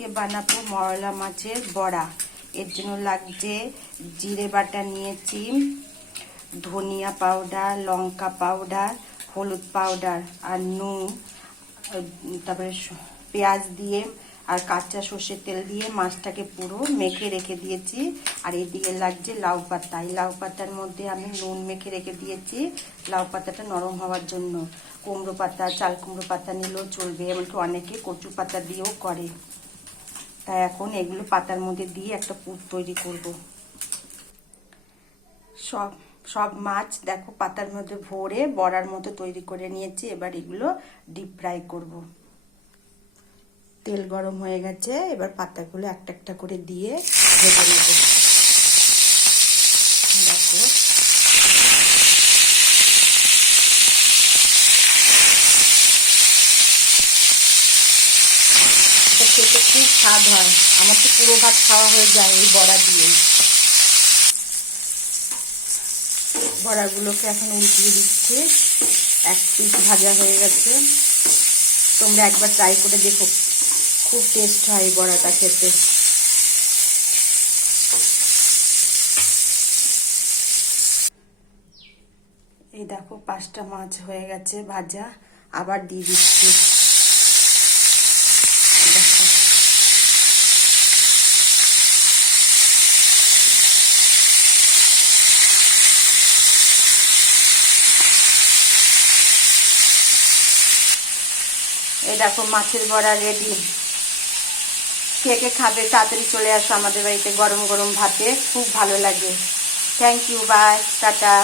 আজকে বানাবো মরলা মাছের বড়া। এর জন্য লাগছে জিরে বাটা নিয়েছি, ধনিয়া পাউডার, লঙ্কা পাউডার, হলুদ পাউডার আর নুন, তারপরে পেঁয়াজ দিয়ে আর কাঁচা সর্ষের তেল দিয়ে মাছটাকে পুরো মেখে রেখে দিয়েছি। আর এদিকে লাগছে লাউ পাতা। এই লাউ পাতার মধ্যে আমি নুন মেখে রেখে দিয়েছি লাউ পাতাটা নরম হওয়ার জন্য। কুমড়ো পাতা, চাল কুমড়ো পাতা নিলেও চলবে, এমনকি অনেকে কচু পাতা দিয়েও করে। তাই এখন এগুলো পাতার মধ্যে দিয়ে একটা পুর তৈরি করব। সব মাছ দেখো পাতার মধ্যে ভরে বড়ার মতো তৈরি করে নিয়েছি। এবার এগুলো ডিপ ফ্রাই করব। তেল গরম হয়ে গেছে, এবার পাতাগুলো একটা একটা করে দিয়ে ভেজে নেব। দেখো এটা খেতে খুব স্বাদ হয়। আমার তো পুরো ভাত খাওয়া হয়ে যায় এই বড়া দিয়ে। বড়াগুলোকে এখন উল্টিয়ে দিচ্ছি। এক পিস ভাজা হয়ে গেছে। তোমরা একবার ট্রাই করে দেখো, খুব টেস্ট হয় এই বড়াটা খেতে। এই দেখো 5টা মাছ হয়ে গেছে ভাজা, আবার দিয়ে দিচ্ছি। দেখো এই দেখো মাছের বড়া রেডি। কে কে খাবে তাড়াতাড়ি চলে আসো আমাদের বাড়িতে, গরম গরম ভাতে খুব ভালো লাগে। Thank you, bye, tata.